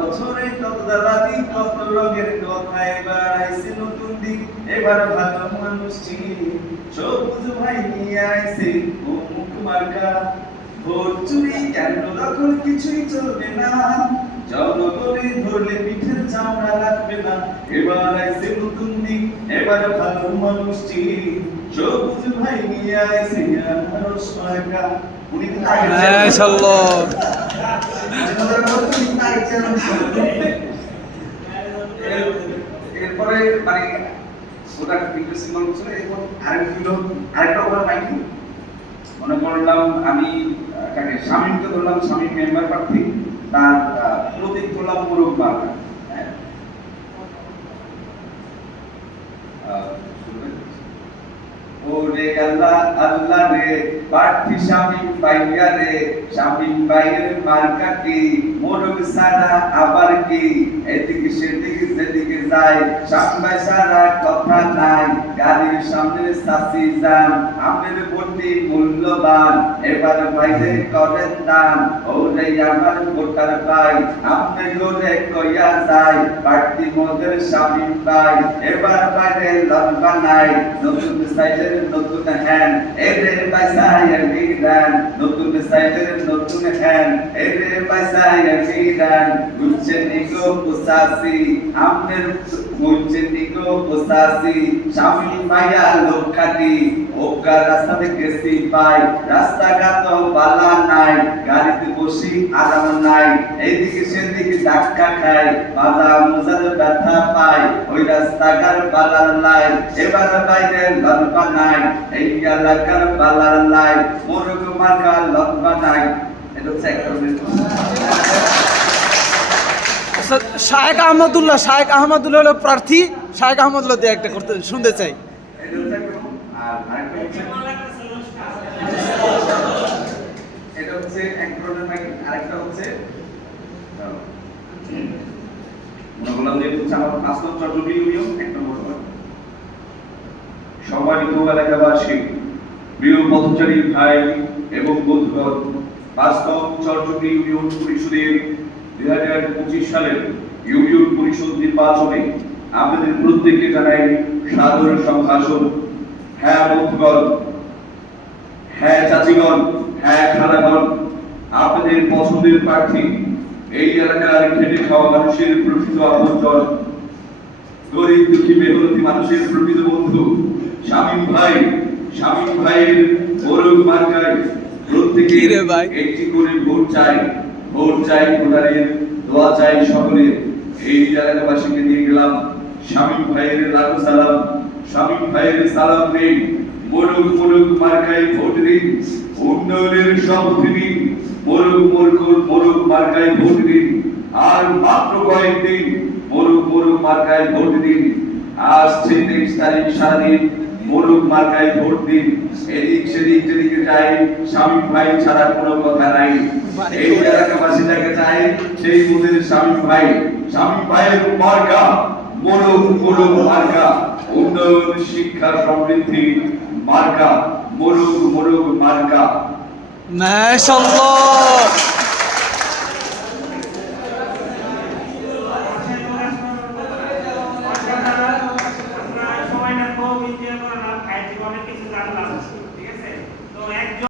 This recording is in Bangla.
বছরে এবার ভালো মানুষ চিনি সবুজ ভাই নিয়ে আইছে ও মুখ মার্কা ভোট দখল কিছুই চলবে না। জনগণে ধরলে পিঠের চামড়া রাখবে না এবার আইছে নতুন দিন এরপরে মানে মনে করলাম আমি কাকে শামীমকে ধরলাম শামীম মেম্বার প্রার্থী তার প্রতীক ধরলাম মুরুখ আহ, শুনবেন? ওরে আল্লাহ আল্লাহ রে পাঠি শামিম পাইয়া রে, শামিম বাইয়ের মার্কা কি? মোরগ সারা আবার কি? এদিকে সেদিকে সেদিকে যায় শামিম সারা কথা নাই। গাড়ির সামনে সাসি যান আপনার ভোটটি মূল্যবান। এবার ভাইরে করেন দান, ওরে আমার ভোটার ভাই। আপনি ওরে কইয়া যায় পার্টি মোদের শামিম পাই। এবার বাইরে লম্বা নাই, নতুন সাইজের নতুন হ্যান্ড এদের পয়সায় বিধান নতুন সাইজের নতুন হ্যান্ড এদের পয়সায় বিধান গুচ্ছে নিগো পুসাসি, আমাদের গুচ্ছে নিগো পুসাসি। শামিম ভাইয়া লোকাটি ওকা রাস্তা থেকে সিপাই রাস্তাঘাট বসি আরাম নাই। এইদিকে সেদিকে ধাক্কা খাই মাজা মুজার ব্যথা পাই ওই রাস্তাঘাট বালার লাই। এবার বাইরে লম্বা নাই এই এলাকার বালার লাই। মুরগ মার্কা লম্বা নাই। এটা হচ্ছে এক ধরনের আচ্ছা, শায়েক আহমদুল্লাহ শায়েক আহমদুল্লাহ হলো প্রার্থী। শায়েক আহমদুল্লাহ দিয়ে একটা করতে শুনতে চাই এটা হচ্ছে একরকম। আর আরেকটা হচ্ছে এটা হচ্ছে এক ধরনের মাইক আরেকটা হচ্ছে মনে করলাম যে হচ্ছে আমার পাঁচ নম্বর চট্টগ্রাম এক নম্বর। সম্মানিত এলাকাবাসী, প্রিয় পথচারী ভাই এবং বন্ধুগণ বাস্তব চট্টগ্রাম ইউনিয়ন পরিষদের দুই হাজার পঁচিশ সালের ইউনিয়ন পরিষদ নির্বাচনে আপনাদের প্রত্যেককে জানাই সাধারণ সম্ভাষণ হ্যাঁ বন্ধুগণ হ্যাঁ চাচিগণ হ্যাঁ খালাগণ আপনাদের পছন্দের প্রার্থী এই এলাকার খেটে খাওয়া মানুষের প্রকৃত আপনজন। গরিব দুঃখী মেহনতি মানুষের প্রকৃত বন্ধু শামীম ভাই। শামীম ভাইয়ের গৌরব মার্কায় প্রত্যেকে? একটি করে ভোট চাই। ভোট চাই ভোটারের দোয়া চাই সকলের। এই এলাকাবাসীকে নিয়ে গেলাম শামীম ভাইয়ের লাখো সালাম। শামীম ভাইয়ের সালাম নেই মোরগ মোরগ মার্কায় ভোট দিন। উন্নয়নের শপথ নিন মোরগ মোরগ মোরগ মার্কায় ভোট দিন। আর মাত্র কয়েকদিন মোরগ মোরগ মার্কায় ভোট দিন। আসছে তেইশ তারিখ সারাদিন মোরগ মার্কায় ভোট দিন। এদিক সেদিক, যেদিকে যাই স্বামী ভাই ছাড়া কোনো কথা নাই। এই এলাকাবাসী যাকে চাই, সেই মোদের স্বামী ভাই। স্বামী ভাইয়ের মার্কা মোরগ মোরগ মার্কা। উন্নয়ন, শিক্ষা, সমৃদ্ধি মার্কা মোরগ মোরগ মার্কা। মাশাল্লাহ ঠিক আছে? তো একজন